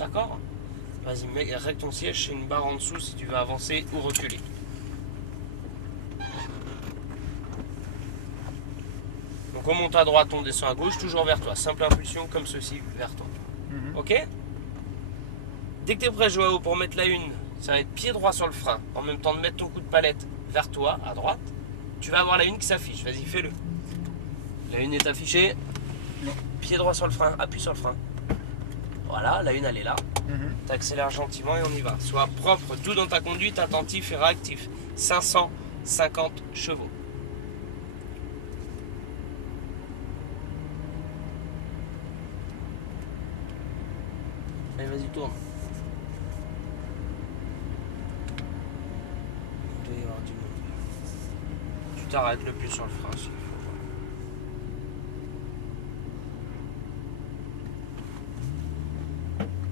D'accord? Vas-y, règle ton siège, c'est une barre en dessous si tu veux avancer ou reculer. Donc on monte à droite, on descend à gauche, toujours vers toi. Simple impulsion comme ceci, vers toi. Ok? Dès que tu es prêt, Joao, pour mettre la une, ça va être pied droit sur le frein. En même temps de mettre ton coup de palette vers toi, à droite. Tu vas avoir la une qui s'affiche. Vas-y, fais-le. La une est affichée. Pied droit sur le frein, appuie sur le frein. Voilà, la une elle est là. Tu accélères gentiment et on y va. Sois propre, tout dans ta conduite, attentif et réactif. 550 chevaux. Allez, vas-y, tourne. Il doit y avoir du monde. Tu t'arrêtes le plus sur le frein s'il faut.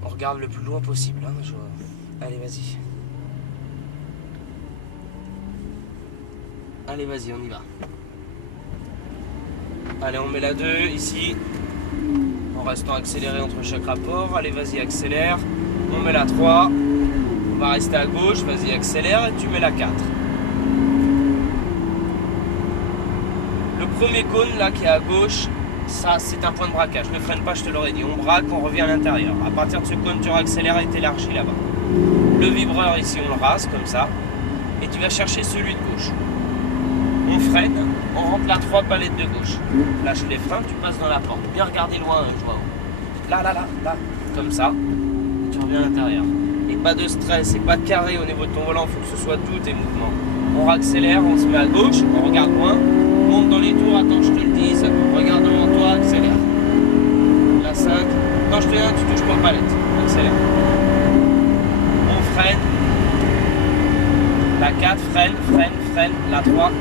On regarde le plus loin possible, hein, Allez, vas-y. Allez, vas-y, on y va. Allez, on met la 2 ici. En restant accéléré entre chaque rapport. Allez, vas-y, accélère. On met la 3. On va rester à gauche. Vas-y, accélère. Et tu mets la 4. Le premier cône, là, qui est à gauche, ça, c'est un point de braquage. Ne freine pas, je te l'aurais dit. On braque, on revient à l'intérieur. À partir de ce cône, tu réaccélères et t'élargis là-bas. Le vibreur, ici, on le rase, comme ça. Et tu vas chercher celui de gauche. On freine, on rentre la 3 palettes de gauche. Lâche les freins, tu passes dans la porte. Bien regarder loin, Joao. Là. Comme ça. Et tu reviens à l'intérieur. Et pas de stress, et pas de carré au niveau de ton volant. Il faut que ce soit tous tes mouvements. On réaccélère, on se met à gauche, on regarde loin. Monte dans les tours, attends que je te le dise. Regarde devant toi, accélère. La 5. Quand je te dis, tu touches pas aux palettes. Accélère. On freine. La 4, freine. La 3.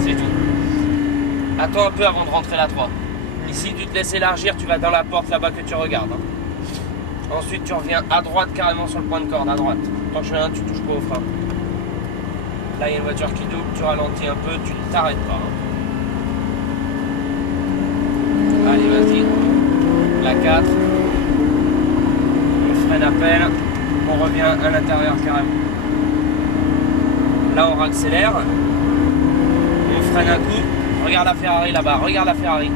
C'est tout. Attends un peu avant de rentrer la 3. Ici, tu te laisses élargir, tu vas dans la porte là-bas que tu regardes. Ensuite, tu reviens à droite, carrément sur le point de corde, à droite. Quand je fais un, tu touches pas au frein. Là, il y a une voiture qui double, tu ralentis un peu, tu ne t'arrêtes pas. Allez, vas-y. La 4. On freine à peine. On revient à l'intérieur carrément. Là, on réaccélère. On freine un coup. Regarde la Ferrari là-bas. Regarde la Ferrari.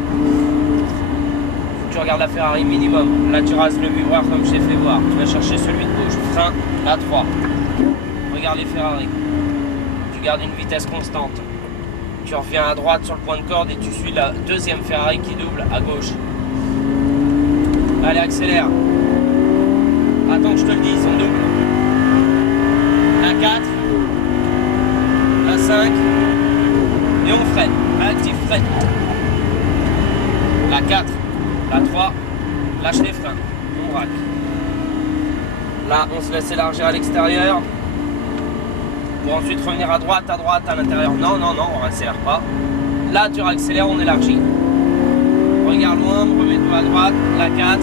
Faut que tu regardes la Ferrari minimum. Là, tu rases le vibreur comme je t'ai fait voir. Tu vas chercher celui de gauche. Frein, la 3. Regarde les Ferrari. Tu gardes une vitesse constante. Tu reviens à droite sur le point de corde et tu suis la deuxième Ferrari qui double à gauche. Allez, accélère. Attends que je te le dise, on double. La 4. La 5. Et on freine. Réactif, freine. La 4. La 3. Lâche les freins. On braque. Là, on se laisse élargir à l'extérieur. Pour ensuite revenir à droite, à l'intérieur. Non, on n'accélère pas. Là, tu réaccélères, on élargit. Regarde loin, remets-toi à droite, la 4.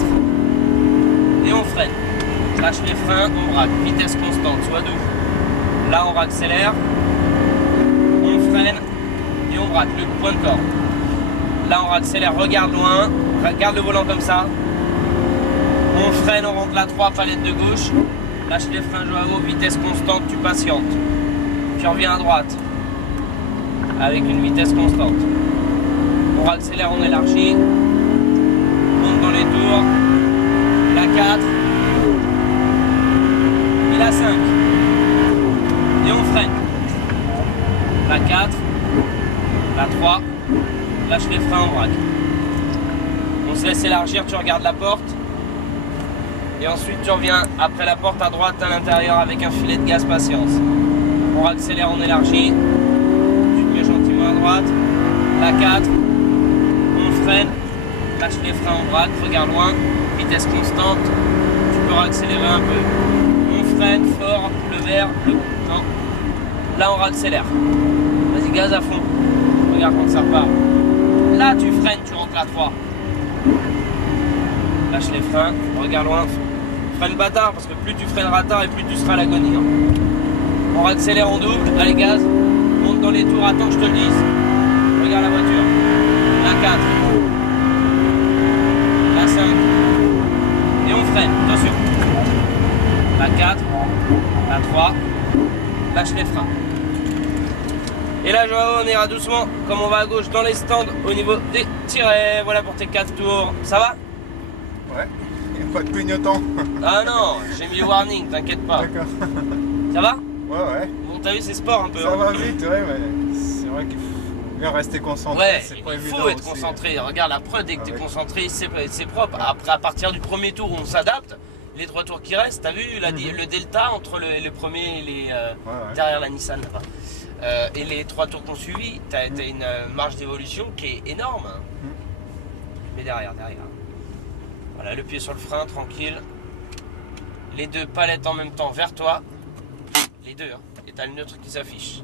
Et on freine. Lâche les freins, on braque. Vitesse constante, sois doux. Là, on réaccélère. On freine. Et on braque le point de corde. Là, on réaccélère, regarde loin. Regarde le volant comme ça. On freine, on rentre la 3, palette de gauche. Lâche les freins, Joao, vitesse constante, tu patientes. Tu reviens à droite avec une vitesse constante. On accélère, on élargit. Monte dans les tours. La 4. Et la 5. Et on freine. La 4. La 3. Lâche les freins, on braque. On se laisse élargir, tu regardes la porte. Et ensuite tu reviens après la porte à droite à l'intérieur avec un filet de gaz patience. On accélère, on élargit. Tu te mets gentiment à droite. La 4. On freine. Lâche les freins, on braque. Regarde loin. Vitesse constante. Tu peux réaccélérer un peu. On freine fort. Le vert. Non. Là on réaccélère. Vas-y, gaz à fond. Regarde quand ça repart. Là tu freines, tu rentres à 3. Lâche les freins. Regarde loin. Freine bâtard parce que plus tu freineras tard et plus tu seras à l'agonie. On réaccélère, on double, allez gaz, monte dans les tours, attends que je te le dise. Regarde la voiture. La 4. La 5. Et on freine, attention. La 4, la 3, lâche les freins. Et là, Joao, on ira doucement, comme on va à gauche dans les stands, au niveau des tirets. Voilà pour tes 4 tours. Ça va? Ouais, il n'y a pas de clignotant. Ah non, j'ai mis le warning, t'inquiète pas. D'accord. Ça va? Ouais. Bon, t'as vu, c'est sport un peu. Ça hein. va vite, ouais, mais c'est vrai qu'il faut bien rester concentré. Ouais, c'est il pas évident faut être aussi. concentré. Regarde, la preuve, dès que t'es Ouais. concentré, c'est propre. Après, à partir du premier tour où on s'adapte, les 3 tours qui restent, t'as vu le delta entre le premier et les derrière la Nissan là-bas. Et les 3 tours qu'on suivi, t'as une marge d'évolution qui est énorme. Mais derrière. Voilà, le pied sur le frein, tranquille. Les 2 palettes en même temps vers toi. Les 2, hein. Et t'as le neutre qui s'affiche.